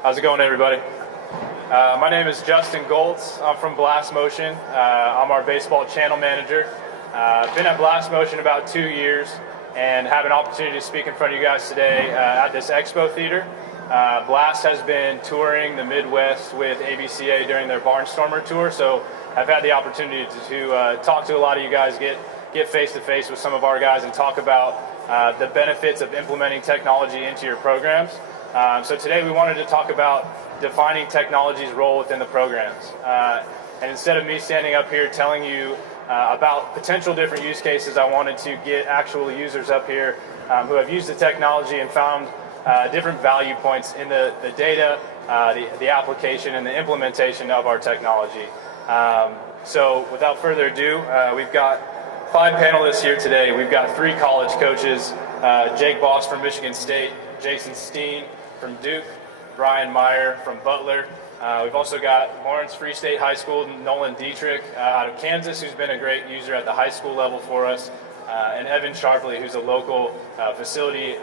How's it going, everybody? My name is Justin Goltz. I'm from Blast Motion. I'm our baseball channel manager. I've been at Blast Motion about 2 years and have an opportunity to speak in front of you guys today at this Expo Theater. Blast has been touring the Midwest with ABCA during their Barnstormer tour, so I've had the opportunity to talk to a lot of you guys, get face-to-face with some of our guys and talk about the benefits of implementing technology into your programs. So today we wanted to talk about defining technology's role within the programs. And instead of me standing up here telling you about potential different use cases, I wanted to get actual users up here who have used the technology and found different value points in the data, the application, and the implementation of our technology. So without further ado, we've got 5 panelists here today. We've got 3 college coaches, Jake Boss from Michigan State, Jason Stein from Duke, Brian Meyer from Butler. We've also got Lawrence Free State High School, Nolan Deitrich out of Kansas, who's been a great user at the high school level for us, and Evan Sharpley, who's a local facility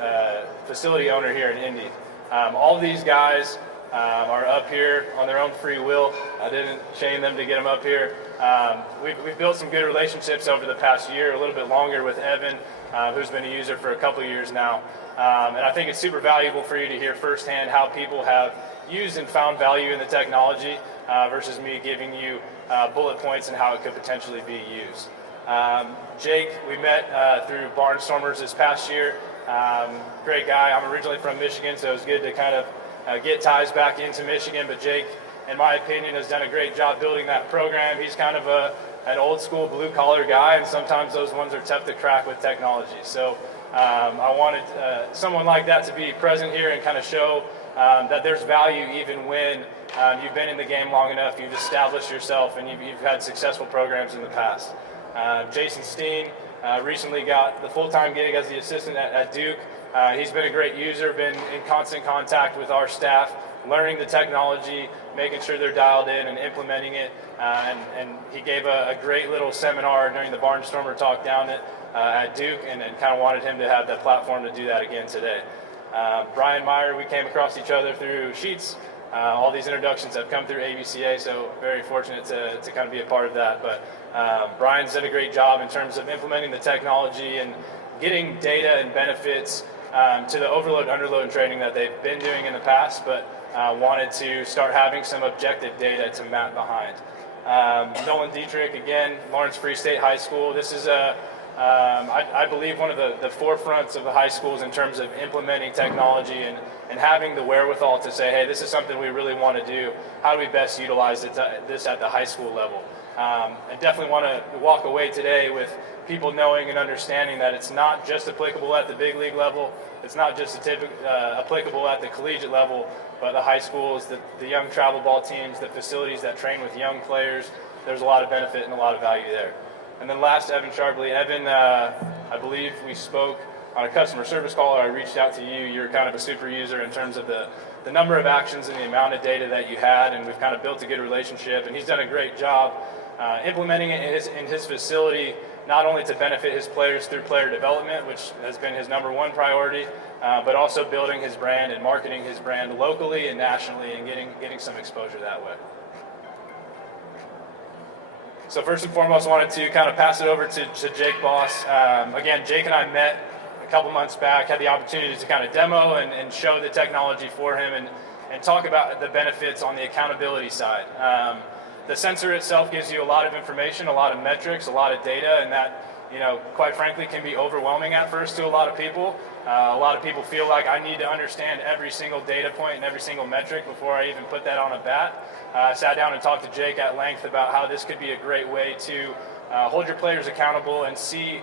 owner here in Indy. All of these guys are up here on their own free will. I didn't chain them to get them up here. We've built some good relationships over the past year, a little bit longer with Evan, who's been a user for a couple years now. And I think it's super valuable for you to hear firsthand how people have used and found value in the technology versus me giving you bullet points and how it could potentially be used. Jake, we met through Barnstormers this past year. Great guy. I'm originally from Michigan, so it was good to kind of get ties back into Michigan. But Jake, in my opinion, has done a great job building that program. He's kind of an old school blue collar guy, and sometimes those ones are tough to crack with technology. So I wanted someone like that to be present here and kind of show that there's value even when you've been in the game long enough, you've established yourself, and you've had successful programs in the past. Jason Stein recently got the full-time gig as the assistant at Duke. He's been a great user, been in constant contact with our staff, learning the technology, making sure they're dialed in and implementing it. And he gave a great little seminar during the Barnstormer talk down at Duke, and kind of wanted him to have the platform to do that again today. Brian Meyer, we came across each other through Sheets. All these introductions have come through ABCA, so very fortunate to kind of be a part of that. But Brian's done a great job in terms of implementing the technology and getting data and benefits to the overload, underload training that they've been doing in the past, but wanted to start having some objective data to map behind. Nolan Deitrich, again, Lawrence Free State High School. This is I believe one of the forefronts of the high schools in terms of implementing technology and having the wherewithal to say, hey, this is something we really want to do. How do we best utilize this at the high school level? I definitely want to walk away today with people knowing and understanding that it's not just applicable at the big league level. It's not just applicable at the collegiate level, but the high schools, the young travel ball teams, the facilities that train with young players. There's a lot of benefit and a lot of value there. And then last, Evan Sharpley. Evan, I believe we spoke on a customer service call, or I reached out to you. You're kind of a super user in terms of the number of actions and the amount of data that you had, and we've kind of built a good relationship. And he's done a great job implementing it in his facility, not only to benefit his players through player development, which has been his #1 priority, but also building his brand and marketing his brand locally and nationally and getting some exposure that way. So first and foremost, I wanted to kind of pass it over to Jake Boss. Again, Jake and I met a couple months back, had the opportunity to kind of demo and show the technology for him and talk about the benefits on the accountability side. The sensor itself gives you a lot of information, a lot of metrics, a lot of data, and that, quite frankly, can be overwhelming at first to a lot of people. A lot of people feel like I need to understand every single data point and every single metric before I even put that on a bat. I sat down and talked to Jake at length about how this could be a great way to hold your players accountable and see,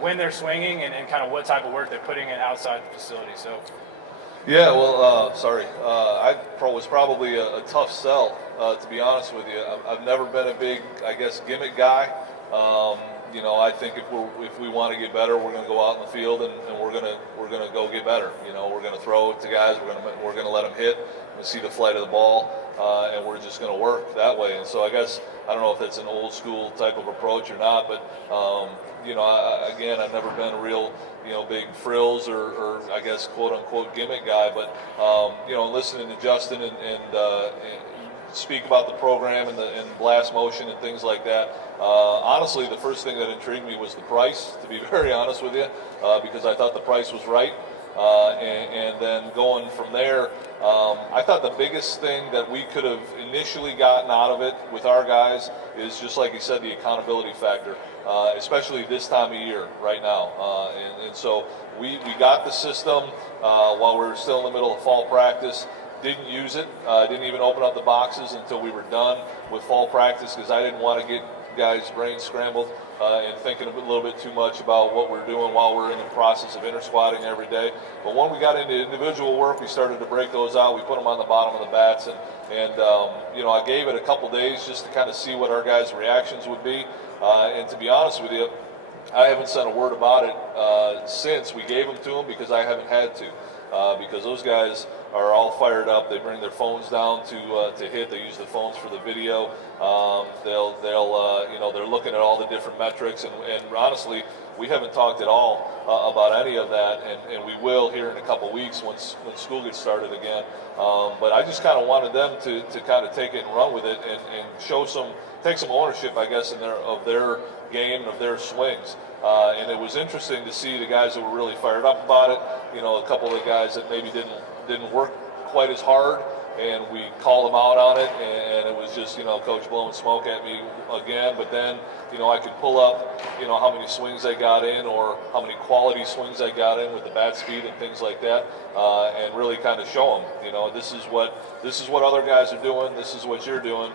when they're swinging and kind of what type of work they're putting in outside the facility. So. Yeah, well, I was probably a tough sell, to be honest with you. I've never been a big, gimmick guy. I think if we want to get better, we're going to go out in the field and we're going to go get better. We're going to throw it to guys. We're going to let them hit. We see the flight of the ball. and we're just going to work that way. And so I guess I don't know if that's an old school type of approach or not, but again, I've never been a real big frills or I guess quote unquote gimmick guy, but listening to Justin and speak about the program and blast motion and things like that. Honestly, the first thing that intrigued me was the price, to be very honest with you, because I thought the price was right. And then going from there, I thought the biggest thing that we could have initially gotten out of it with our guys is just like you said, the accountability factor, especially this time of year right now. And so we got the system while we were still in the middle of fall practice. Didn't use it. Didn't even open up the boxes until we were done with fall practice because I didn't want to get guys' brains scrambled and thinking a little bit too much about what we're doing while we're in the process of inter-squatting every day. But when we got into individual work, we started to break those out. We put them on the bottom of the bats, and I gave it a couple days just to kind of see what our guys' reactions would be. And to be honest with you, I haven't said a word about it since we gave them to them because I haven't had to. Because those guys are all fired up. They bring their phones down to hit. They use the phones for the video. They're looking at all the different metrics. And honestly, we haven't talked at all about any of that, and we will here in a couple weeks when school gets started again. But I just kind of wanted them to kind of take it and run with it and take some ownership, I guess, of their game and of their swings. And it was interesting to see the guys that were really fired up about it. A couple of the guys that maybe didn't work quite as hard, and we called them out on it, and it was just, coach blowing smoke at me again. But then, I could pull up, how many swings they got in or how many quality swings they got in with the bat speed and things like that, and really kind of show them, this is what other guys are doing. This is what you're doing.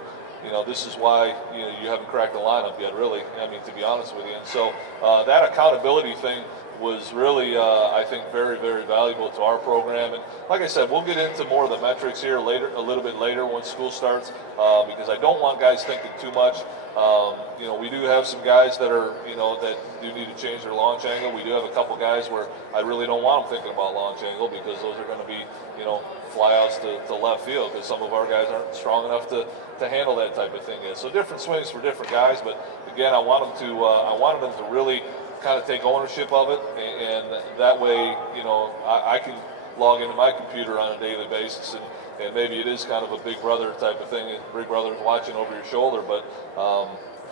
This is why you haven't cracked the lineup yet, really. I mean, to be honest with you. And so that accountability thing was really, I think, very, very valuable to our program. And like I said, we'll get into more of the metrics here a little bit later once school starts, because I don't want guys thinking too much. We do have some guys that are, that do need to change their launch angle. We do have a couple guys where I really don't want them thinking about launch angle because those are going to be, flyouts to left field because some of our guys aren't strong enough to handle that type of thing yet. So different swings for different guys, but again, I wanted them to really kind of take ownership of it, and that way, I can log into my computer on a daily basis, and maybe it is kind of a big brother type of thing, and big brother's watching over your shoulder, but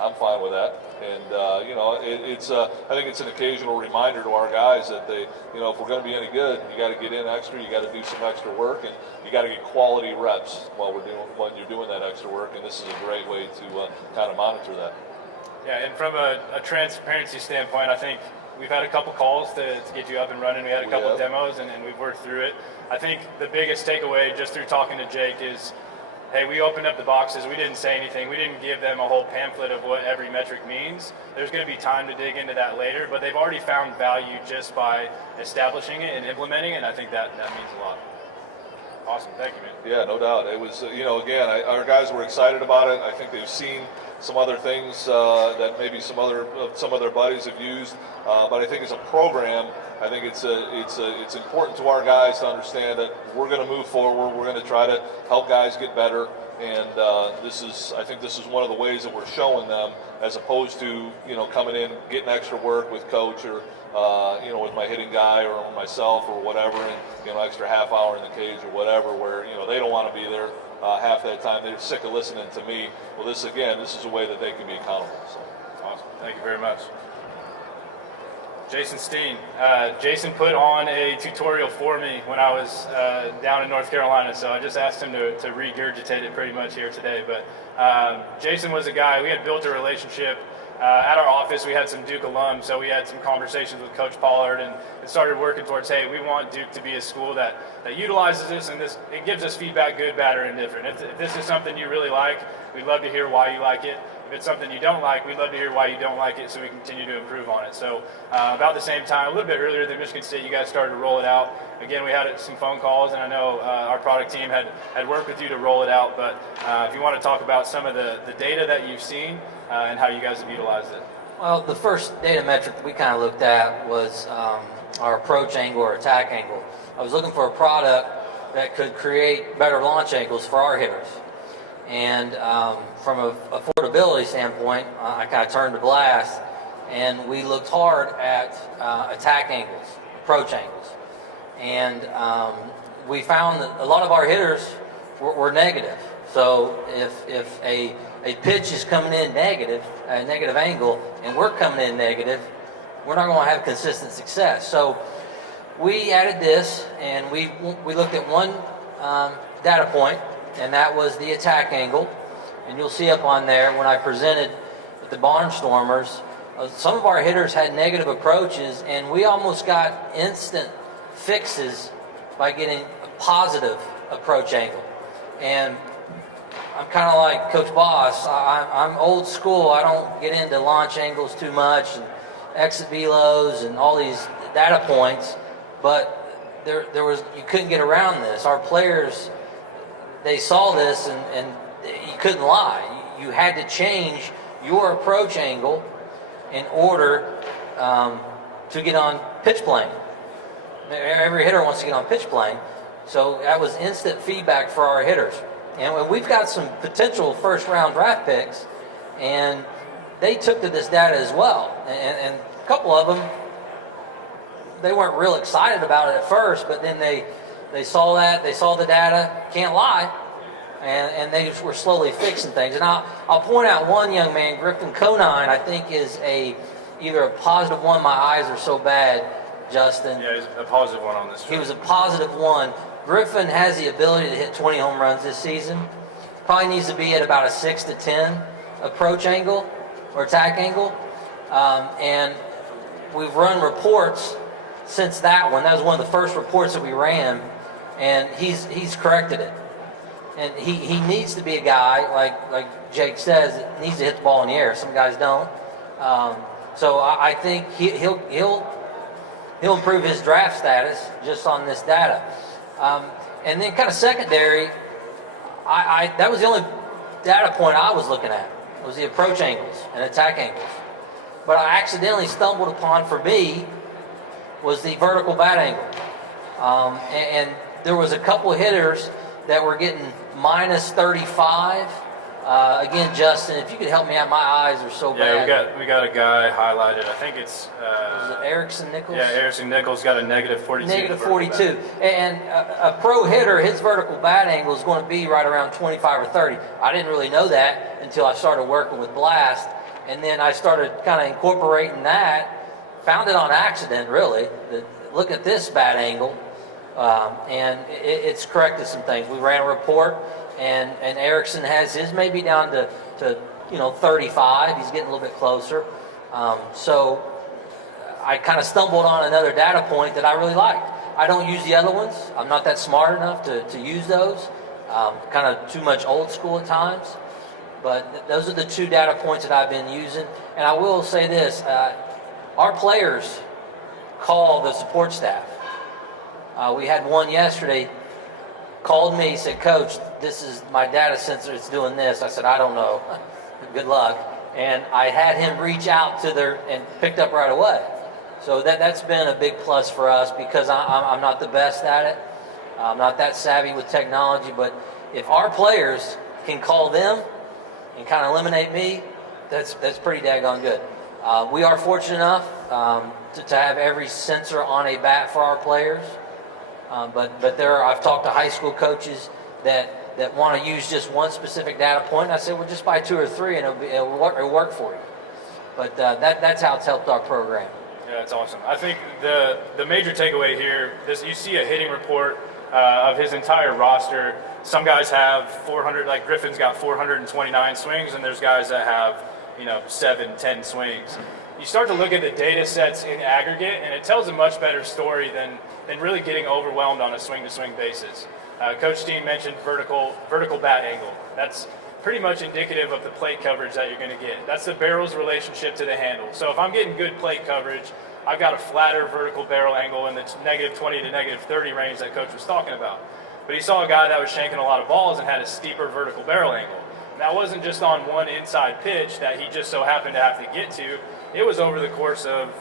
I'm fine with that. And I think it's an occasional reminder to our guys that they, if we're going to be any good, you got to get in extra, you got to do some extra work, and you got to get quality reps when you're doing that extra work. And this is a great way to kind of monitor that. Yeah, and from a transparency standpoint, I think we've had a couple calls to get you up and running. We had a couple demos, and we've worked through it. I think the biggest takeaway just through talking to Jake is, hey, we opened up the boxes. We didn't say anything. We didn't give them a whole pamphlet of what every metric means. There's going to be time to dig into that later, but they've already found value just by establishing it and implementing it, and I think that means a lot. Awesome. Thank you, man. Yeah, no doubt. It was, again, our guys were excited about it. I think they've seen some other things that maybe some of their buddies have used, but I think as a program, I think it's important to our guys to understand that we're going to move forward. We're going to try to help guys get better, and I think this is one of the ways that we're showing them, as opposed to coming in getting extra work with coach or with my hitting guy or myself or whatever, and extra half hour in the cage or whatever, where they don't want to be there half that time. They're sick of listening to me. Well, this is a way that they can be accountable. So. Awesome. Thank you very much. Jason Stein. Jason put on a tutorial for me when I was down in North Carolina, so I just asked him to regurgitate it pretty much here today. But Jason was a guy, we had built a relationship. At our office, we had some Duke alums, so we had some conversations with Coach Pollard and started working towards, hey, we want Duke to be a school that utilizes this, and it gives us feedback, good, bad, or indifferent. If this is something you really like, we'd love to hear why you like it. If it's something you don't like, we'd love to hear why you don't like it so we continue to improve on it. So about the same time, a little bit earlier than Michigan State, you guys started to roll it out. Again, we had some phone calls, and I know our product team had worked with you to roll it out. But if you want to talk about some of the data that you've seen and how you guys have utilized it. Well, the first data metric we kind of looked at was our approach angle or attack angle. I was looking for a product that could create better launch angles for our hitters. And from an affordability standpoint, I kind of turned to blast, and we looked hard at attack angles, approach angles. And we found that a lot of our hitters were negative. So if a pitch is coming in negative, a negative angle, and we're coming in negative, we're not going to have consistent success. So we added this, and we looked at one data point, and that was the attack angle. And you'll see up on there when I presented with the Barnstormers, some of our hitters had negative approaches, and we almost got instant fixes by getting a positive approach angle. And I'm kind of like Coach Boss. I'm old school. I don't get into launch angles too much and exit velos and all these data points. But there was, you couldn't get around this. Our players, they saw this and you couldn't lie. You had to change your approach angle in order to get on pitch plane. Every hitter wants to get on pitch plane. So that was instant feedback for our hitters. And we've got some potential first-round draft picks, and they took to this data as well. And a couple of them, they weren't real excited about it at first, but then they saw that, they saw the data, can't lie, and they were slowly fixing things. And I'll point out one young man, Griffin Conine, I think is either a positive one. My eyes are so bad, Justin. Yeah, he's a positive one on this. He was a positive one. Griffin has the ability to hit 20 home runs this season. Probably needs to be at about a 6 to 10 approach angle or attack angle. And we've run reports since that one. That was one of the first reports that we ran, and he's corrected it. And he needs to be a guy, like Jake says, that needs to hit the ball in the air. Some guys don't. So I think he'll improve his draft status just on this data. And then kind of secondary, that was the only data point I was looking at, was the approach angles and attack angles. But I accidentally stumbled upon, for me, was the vertical bat angle. And there was a couple hitters that were getting minus 35. Again, Justin, if you could help me out, my eyes are so bad. Yeah, we got a guy highlighted. I think it's Is it Erickson Nichols? Yeah, Erickson Nichols got a negative 42. Negative 42. And a pro hitter, his vertical bat angle is going to be right around 25 or 30. I didn't really know that until I started working with Blast. And then I started kind of incorporating that. Found it on accident, really. Look at this bat angle. And it's corrected some things. We ran a report, and Erickson has his maybe down to 35. He's getting a little bit closer. So I kind of stumbled on another data point that I really liked. I don't use the other ones. I'm not that smart enough to use those. Kind of too much old school at times. But those are the two data points that I've been using. And I will say this, our players call the support staff. We had one yesterday, called me, said, "Coach, this is my data sensor, it's doing this." I said, "I don't know." Good luck. And I had him reach out to and picked up right away. So that's been a big plus for us, because I'm not the best at it. I'm not that savvy with technology, but if our players can call them and kind of eliminate me, that's pretty daggone good. We are fortunate enough to have every sensor on a bat for our players. But I've talked to high school coaches that want to use just one specific data point. And I said, well, just buy 2 or 3 and it'll work for you. But that's how it's helped our program. Yeah, that's awesome. I think the major takeaway here is you see a hitting report of his entire roster. Some guys have 400, like Griffin's got 429 swings, and there's guys that have 7, 10 swings. You start to look at the data sets in aggregate, and it tells a much better story than really getting overwhelmed on a swing-to-swing basis. Coach Stein mentioned vertical bat angle. That's pretty much indicative of the plate coverage that you're going to get. That's the barrel's relationship to the handle. So if I'm getting good plate coverage, I've got a flatter vertical barrel angle in the negative 20 to negative 30 range that Coach was talking about. But he saw a guy that was shanking a lot of balls and had a steeper vertical barrel angle. And that wasn't just on one inside pitch that he just so happened to have to get to. It was over the course of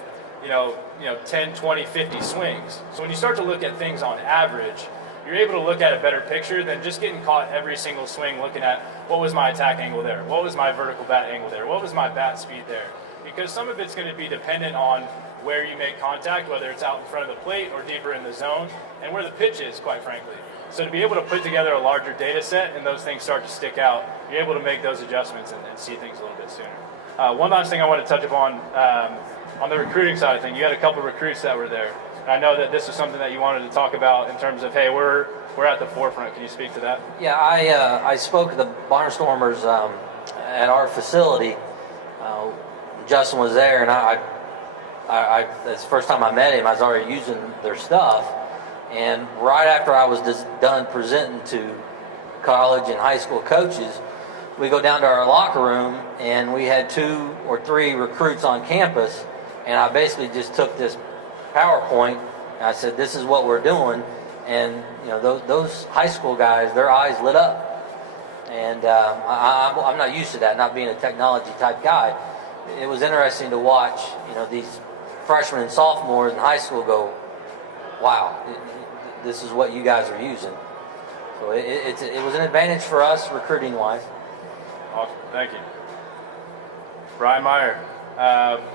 10, 20, 50 swings. So when you start to look at things on average, you're able to look at a better picture than just getting caught every single swing looking at what was my attack angle there, what was my vertical bat angle there, what was my bat speed there. Because some of it's going to be dependent on where you make contact, whether it's out in front of the plate or deeper in the zone, and where the pitch is, quite frankly. So to be able to put together a larger data set and those things start to stick out, you're able to make those adjustments and see things a little bit sooner. One last thing I want to touch upon, on the recruiting side of things, you had a couple recruits that were there. And I know that this was something that you wanted to talk about in terms of, hey, we're at the forefront. Can you speak to that? Yeah, I spoke to the Barnstormers at our facility. Justin was there, and I that's the first time I met him. I was already using their stuff, and right after I was just done presenting to college and high school coaches, we go down to our locker room, and we had 2 or 3 recruits on campus, and I basically just took this PowerPoint, and I said, "This is what we're doing," and you know those high school guys, their eyes lit up, and I'm not used to that, not being a technology type guy. It was interesting to watch, you know, these freshmen and sophomores in high school go, "Wow, this is what you guys are using." So it was an advantage for us recruiting wise. Awesome, thank you. Brian Meyer.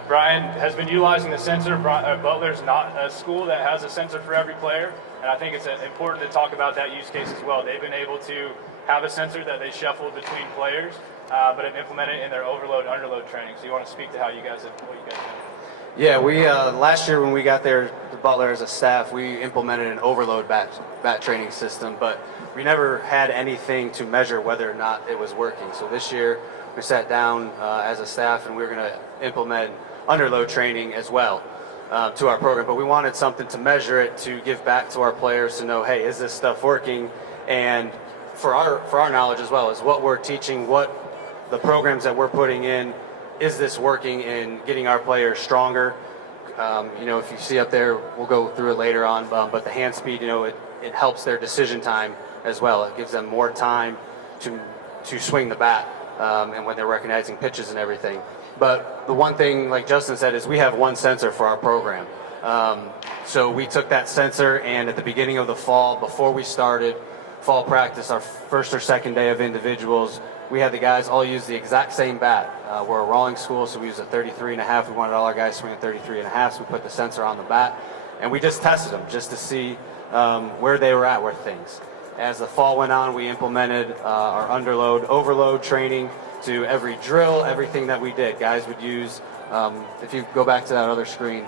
Brian has been utilizing the sensor. Butler's not a school that has a sensor for every player, and I think it's important to talk about that use case as well. They've been able to have a sensor that they shuffle between players, but have implemented it in their overload, underload training. So you want to speak to how you guys have, what you guys have? Yeah, we last year when we got there to Butler as a staff, we implemented an overload bat training system, but we never had anything to measure whether or not it was working. So this year we sat down as a staff and we were going to implement underload training as well to our program, but we wanted something to measure it, to give back to our players to know, hey, is this stuff working? And for our knowledge as well, is what we're teaching, what the programs that we're putting in, is this working in getting our players stronger? You know, if you see up there, we'll go through it later on, but the hand speed, you know, it helps their decision time as well. It gives them more time to swing the bat and when they're recognizing pitches and everything. But the one thing, like Justin said, is we have one sensor for our program. So we took that sensor, and at the beginning of the fall, before we started fall practice, our first or second day of individuals, we had the guys all use the exact same bat. We're a rolling school, so we use a 33.5. We wanted all our guys swinging 33.5, so we put the sensor on the bat, and we just tested them just to see where they were at with things. As the fall went on, we implemented our underload, overload training to every drill, everything that we did. Guys would use, if you go back to that other screen,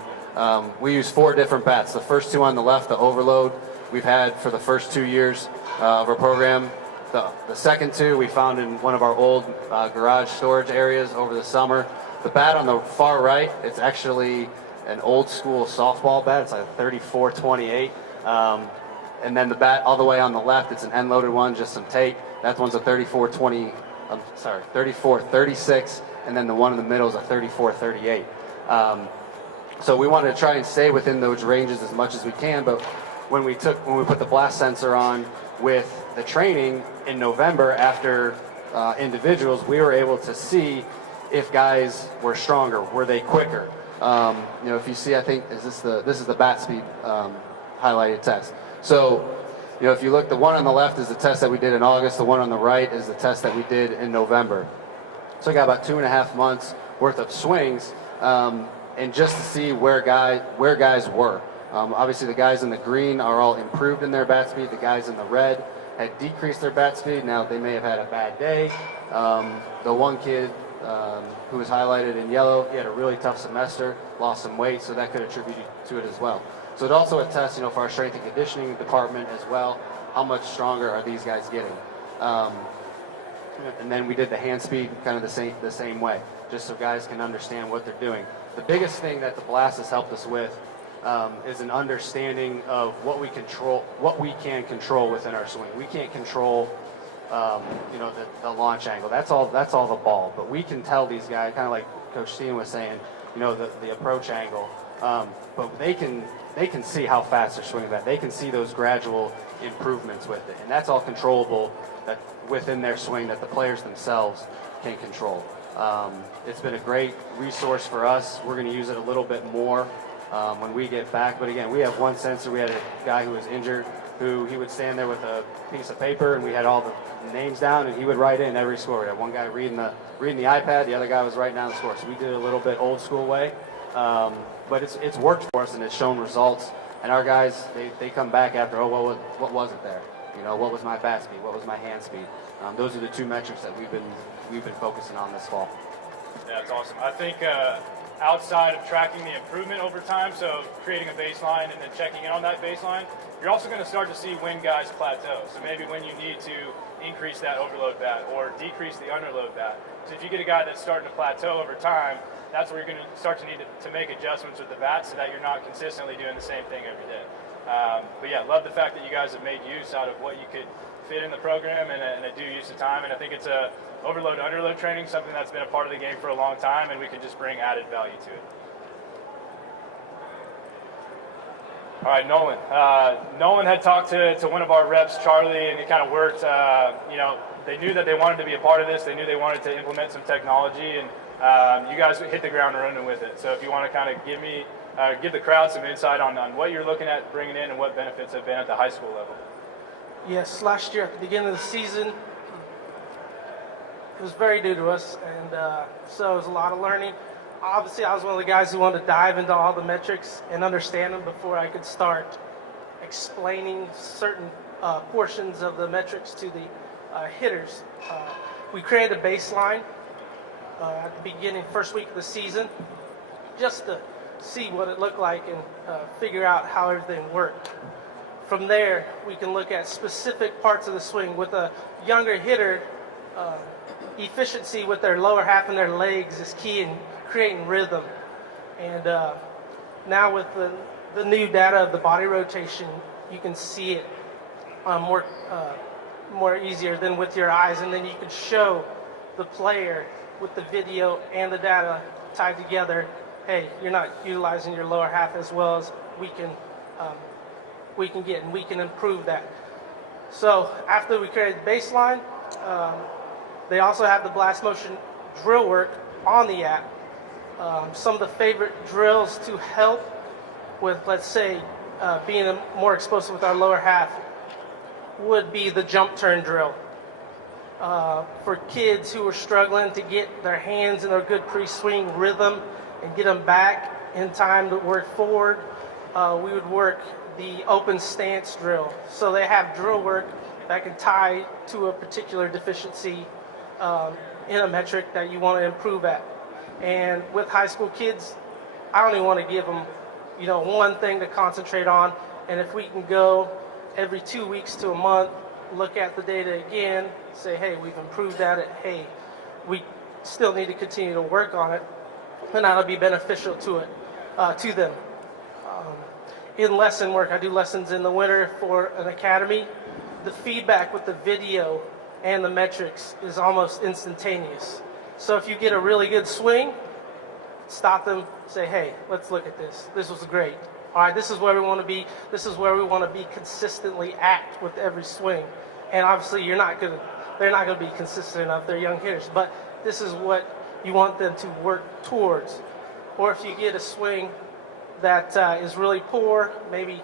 we use 4 different bats. The first 2 on the left, the overload, we've had for the first 2 years of our program. The second 2 we found in one of our old garage storage areas over the summer. The bat on the far right, it's actually an old school softball bat. It's like a 34-28. And then the bat all the way on the left, it's an end-loaded one, just some tape. That one's a 34-36, and then the one in the middle is a 34-38. So we wanted to try and stay within those ranges as much as we can, but when we put the blast sensor on with the training in November after individuals, we were able to see if guys were stronger, were they quicker. You know, if you see, I think this is the bat speed highlighted test. So, you know, if you look, the one on the left is the test that we did in August. The one on the right is the test that we did in November. So I got about 2.5 months worth of swings, and just to see where guys were. Obviously, the guys in the green are all improved in their bat speed. The guys in the red had decreased their bat speed. Now, they may have had a bad day. The one kid who was highlighted in yellow, he had a really tough semester, lost some weight, so that could attribute to it as well. So it also attests, you know, for our strength and conditioning department as well, how much stronger are these guys getting. And then we did the hand speed kind of the same way, just so guys can understand what they're doing. The biggest thing that the blast has helped us with is an understanding of what we can control within our swing. We can't control, you know, the launch angle. That's all the ball. But we can tell these guys, kind of like Coach Stein was saying, you know, the approach angle. But they can see how fast they're swinging that. They can see those gradual improvements with it, and that's all controllable that within their swing that the players themselves can control. It's been a great resource for us. We're going to use it a little bit more when we get back. But again, we have one sensor. We had a guy who was injured who he would stand there with a piece of paper, and we had all the names down, and he would write in every score. We had one guy reading the iPad, the other guy was writing down the score. So we did it a little bit old school way, but it's worked for us, and it's shown results. And our guys, they come back after, what wasn't there? You know, what was my bat speed? What was my hand speed? Those are the two metrics that we've been focusing on this fall. Yeah, it's awesome. I think outside of tracking the improvement over time, so creating a baseline and then checking in on that baseline, you're also going to start to see when guys plateau. So maybe when you need to increase that overload bat or decrease the underload bat. So if you get a guy that's starting to plateau over time, that's where you're going to start to need to make adjustments with the bat so that you're not consistently doing the same thing every day. But yeah, love the fact that you guys have made use out of what you could fit in the program and a due use of time. And I think it's a overload underload training, something that's been a part of the game for a long time, and we can just bring added value to it. All right, Nolan. Nolan had talked to one of our reps, Charlie, and it kind of worked. They knew that they wanted to be a part of this. They knew they wanted to implement some technology, and you guys hit the ground running with it. So if you want to kind of give the crowd some insight on what you're looking at bringing in and what benefits have been at the high school level. Yes, last year at the beginning of the season, it was very new to us, and so it was a lot of learning. Obviously, I was one of the guys who wanted to dive into all the metrics and understand them before I could start explaining certain portions of the metrics to the hitters. We created a baseline at the beginning, first week of the season, just to see what it looked like and figure out how everything worked. From there, we can look at specific parts of the swing. With a younger hitter, efficiency with their lower half and their legs is key in creating rhythm. And now with the new data of the body rotation, you can see it more easier than with your eyes. And then you can show the player with the video and the data tied together, hey, you're not utilizing your lower half as well as we can get, and we can improve that. So after we created the baseline, they also have the blast motion drill work on the app. Some of the favorite drills to help with, let's say, being more explosive with our lower half would be the jump turn drill. For kids who are struggling to get their hands in a good pre-swing rhythm and get them back in time to work forward, we would work the open stance drill. So they have drill work that can tie to a particular deficiency in a metric that you want to improve at. And with high school kids, I only want to give them, one thing to concentrate on. And if we can go every 2 weeks to a month, look at the data again, say, hey, we've improved at it. Hey, we still need to continue to work on it, and that'll be beneficial to them. In lesson work, I do lessons in the winter for an academy. The feedback with the video and the metrics is almost instantaneous. So if you get a really good swing, stop them, say, hey, let's look at this. This was great. All right, this is where we want to be. This is where we want to be consistently at with every swing. And obviously, they're not going to be consistent enough. They're young hitters. But this is what you want them to work towards. Or if you get a swing that is really poor, maybe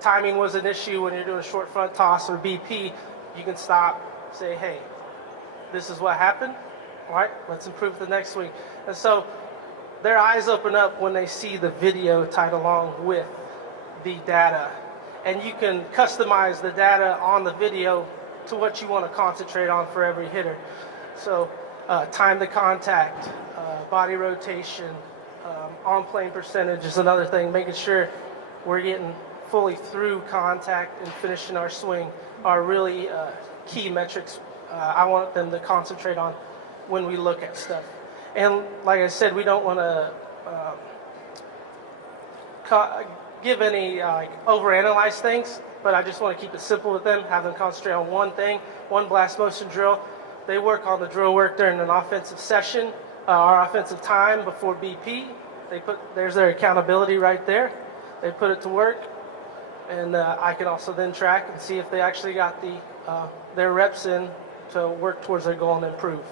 timing was an issue when you're doing a short front toss or BP, you can stop, say, hey, this is what happened. All right, let's improve the next swing. And so their eyes open up when they see the video tied along with the data. And you can customize the data on the video to what you want to concentrate on for every hitter. So time to contact, body rotation, on-plane percentage is another thing, making sure we're getting fully through contact and finishing our swing are really key metrics I want them to concentrate on when we look at stuff. And like I said, we don't want to give any overanalyze things, but I just want to keep it simple with them, have them concentrate on one thing, one blast motion drill. They work on the drill work during an offensive session, our offensive time before BP. There's their accountability right there. They put it to work, and I can also then track and see if they actually got their reps in to work towards their goal and improve.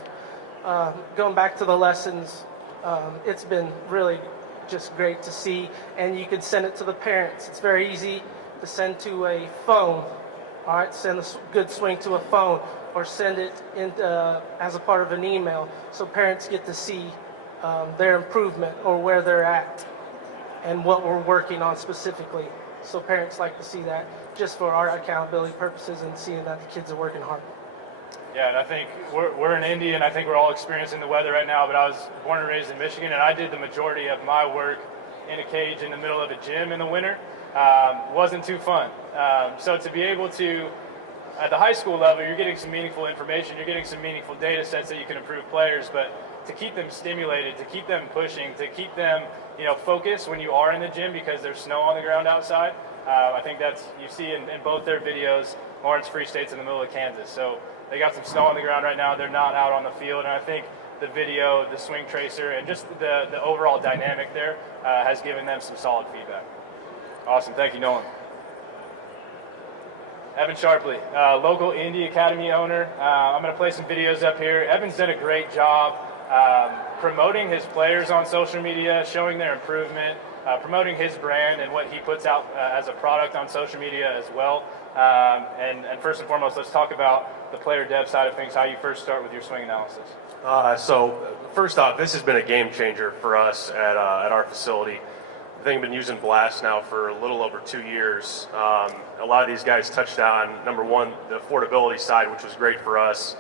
Going back to the lessons, it's been really just great to see, and you can send it to the parents. It's very easy. to send to a phone. All right, send a good swing to a phone, or send it in, as a part of an email, so parents get to see their improvement or where they're at and what we're working on specifically. So parents like to see that just for our accountability purposes and seeing that the kids are working hard. Yeah, and I think we're in Indy, and I think we're all experiencing the weather right now, but I was born and raised in Michigan, and I did the majority of my work in a cage in the middle of a gym in the winter. Wasn't too fun. So to be able to, at the high school level, you're getting some meaningful information, you're getting some meaningful data sets that you can improve players, but to keep them stimulated, to keep them pushing, to keep them, focused when you are in the gym because there's snow on the ground outside, I think that's, you see in both their videos, Lawrence Free State's in the middle of Kansas, so they got some snow on the ground right now, they're not out on the field, and I think the video, the swing tracer, and just the overall dynamic there has given them some solid feedback. Awesome, thank you, Nolan. Evan Sharpley, local Indy Academy owner. I'm going to play some videos up here. Evan's done a great job promoting his players on social media, showing their improvement, promoting his brand and what he puts out as a product on social media as well. And first and foremost, let's talk about the player dev side of things, how you first start with your swing analysis. So first off, this has been a game changer for us at our facility. I think I've been using Blast now for a little over 2 years. A lot of these guys touched on, number one, the affordability side, which was great for us.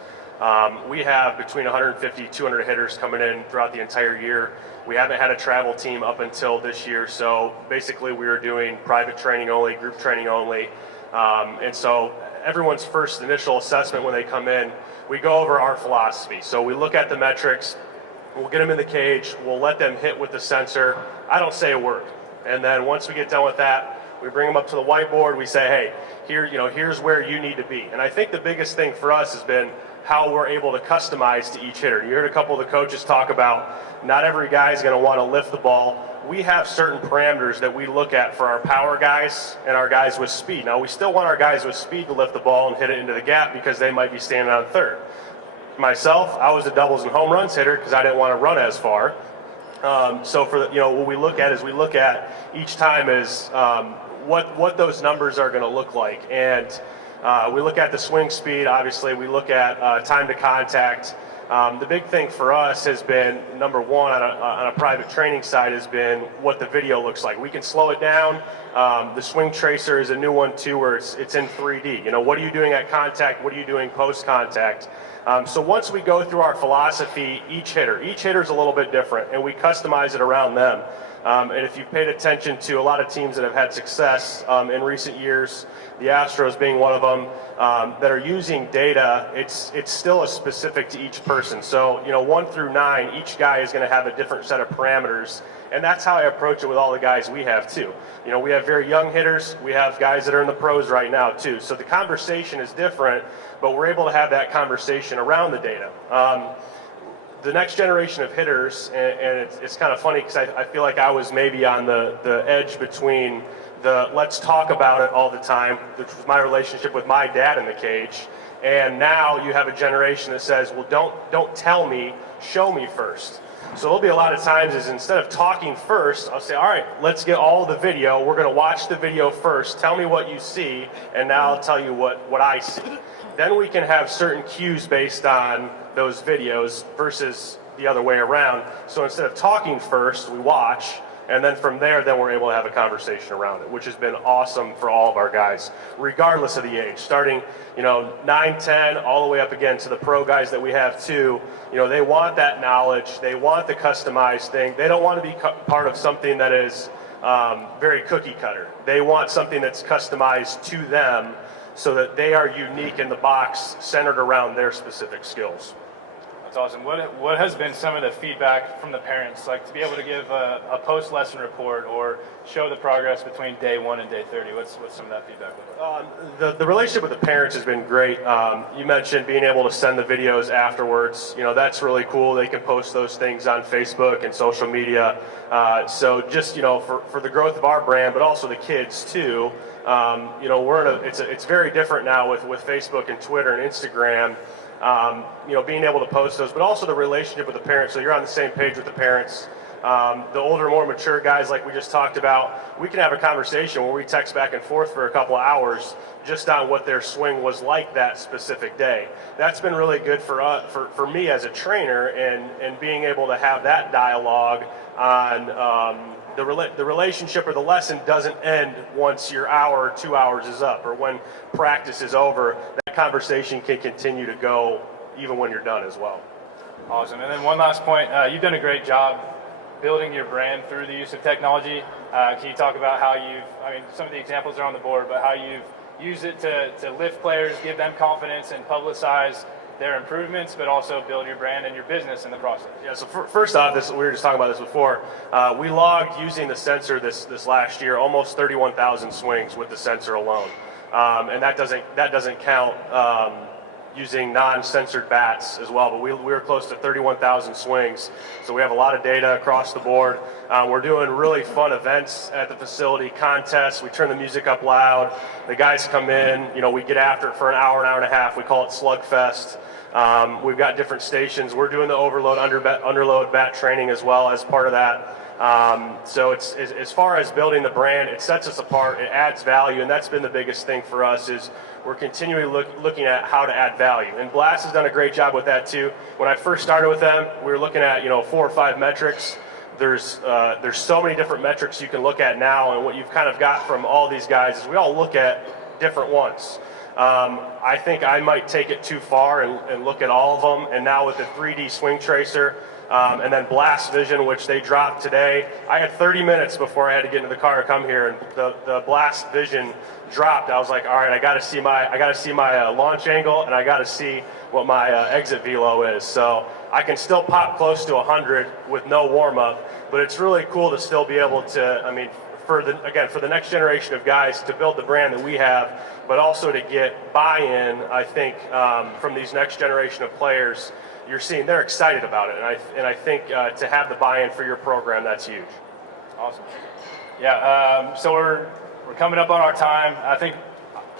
We have between 150, 200 hitters coming in throughout the entire year. We haven't had a travel team up until this year, so basically we were doing private training only, group training only. And so everyone's first initial assessment when they come in, we go over our philosophy. So we look at the metrics, we'll get them in the cage, we'll let them hit with the sensor. I don't say a word. And then once we get done with that, we bring them up to the whiteboard, we say, hey, here's where you need to be. And I think the biggest thing for us has been how we're able to customize to each hitter. You heard a couple of the coaches talk about not every guy is going to want to lift the ball. We have certain parameters that we look at for our power guys and our guys with speed. Now, we still want our guys with speed to lift the ball and hit it into the gap because they might be standing on third. Myself, I was a doubles and home runs hitter because I didn't want to run as far. So for what we look at is we look at each time is what those numbers are going to look like, and we look at the swing speed. Obviously, we look at time to contact. The big thing for us has been, number one, on a private training side, has been what the video looks like. We can slow it down. The swing tracer is a new one too, where it's in 3D. What are you doing at contact? What are you doing post contact? So once we go through our philosophy, each hitter's a little bit different, and we customize it around them. And if you've paid attention to a lot of teams that have had success in recent years, the Astros being one of them, that are using data, it's still specific to each person. So 1 through 9, each guy is going to have a different set of parameters, and that's how I approach it with all the guys we have too. We have very young hitters, we have guys that are in the pros right now too. So the conversation is different, but we're able to have that conversation around the data. The next generation of hitters, and it's kind of funny because I feel like I was maybe on the edge between the let's talk about it all the time, which was my relationship with my dad in the cage, and now you have a generation that says, well, don't tell me, show me first. So there'll be a lot of times is instead of talking first, I'll say, all right, let's get all the video. We're going to watch the video first. Tell me what you see, and now I'll tell you what I see. Then we can have certain cues based on those videos versus the other way around. So instead of talking first, we watch, and then from there, then we're able to have a conversation around it, which has been awesome for all of our guys, regardless of the age. Starting, 9, 10, all the way up again to the pro guys that we have too. They want that knowledge. They want the customized thing. They don't want to be part of something that is very cookie cutter. They want something that's customized to them so that they are unique in the box, centered around their specific skills. That's awesome. What has been some of the feedback from the parents, like to be able to give a post-lesson report or show the progress between day 1 and day 30? What's some of that feedback look like? The relationship with the parents has been great. You mentioned being able to send the videos afterwards. That's really cool. They can post those things on Facebook and social media. So just for the growth of our brand, but also the kids too. It's very different now with Facebook and Twitter and Instagram. Being able to post those, but also the relationship with the parents. So you're on the same page with the parents. The older, more mature guys, like we just talked about, we can have a conversation where we text back and forth for a couple of hours just on what their swing was like that specific day. That's been really good for me as a trainer, and being able to have that dialogue on the relationship or the lesson doesn't end once your hour or 2 hours is up, or when practice is over. That conversation can continue to go even when you're done as well. Awesome. And then one last point, you've done a great job building your brand through the use of technology. Can you talk about how some of the examples are on the board, but how you've used it to lift players, give them confidence, and publicize their improvements, but also build your brand and your business in the process? Yeah, so first off, we were just talking about this before. We logged, using the sensor this last year, almost 31,000 swings with the sensor alone. And that doesn't count using non-censored bats as well, but we were close to 31,000 swings. So we have a lot of data across the board. We're doing really fun events at the facility, contests. We turn the music up loud. The guys come in, we get after it for an hour and a half. We call it Slugfest. We've got different stations. We're doing the overload, underload bat training as well as part of that. So it's, as far as building the brand, it sets us apart, it adds value, and that's been the biggest thing for us, is we're continually looking at how to add value. And Blast has done a great job with that too. When I first started with them, we were looking at 4 or 5 metrics. There's so many different metrics you can look at now, and what you've kind of got from all these guys is we all look at different ones. I think I might take it too far and look at all of them, and now with the 3D swing tracer, and then Blast Vision, which they dropped today. I had 30 minutes before I had to get into the car to come here, and the Blast Vision dropped. I was like, all right, I got to see my launch angle, and I got to see what my exit velo is. So I can still pop close to 100 with no warm up, but it's really cool to still be able to. For the next generation of guys to build the brand that we have, but also to get buy-in, I think, from these next generation of players. You're seeing they're excited about it, and I think to have the buy-in for your program, that's huge. Awesome. Yeah. So we're coming up on our time.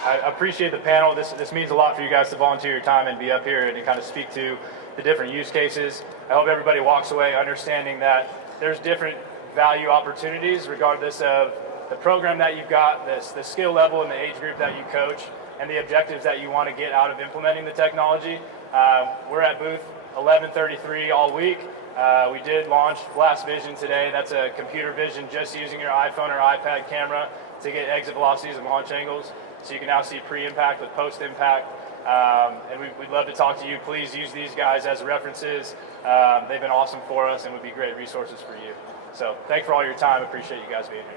I appreciate the panel. This means a lot for you guys to volunteer your time and be up here and to kind of speak to the different use cases. I hope everybody walks away understanding that there's different value opportunities regardless of the program that you've got, the skill level and the age group that you coach, and the objectives that you want to get out of implementing the technology. We're at booth 1133 all week. We did launch Blast Vision today. That's a computer vision just using your iPhone or iPad camera to get exit velocities and launch angles. So you can now see pre-impact with post-impact. And we'd love to talk to you. Please use these guys as references. They've been awesome for us and would be great resources for you. So thanks for all your time. Appreciate you guys being here.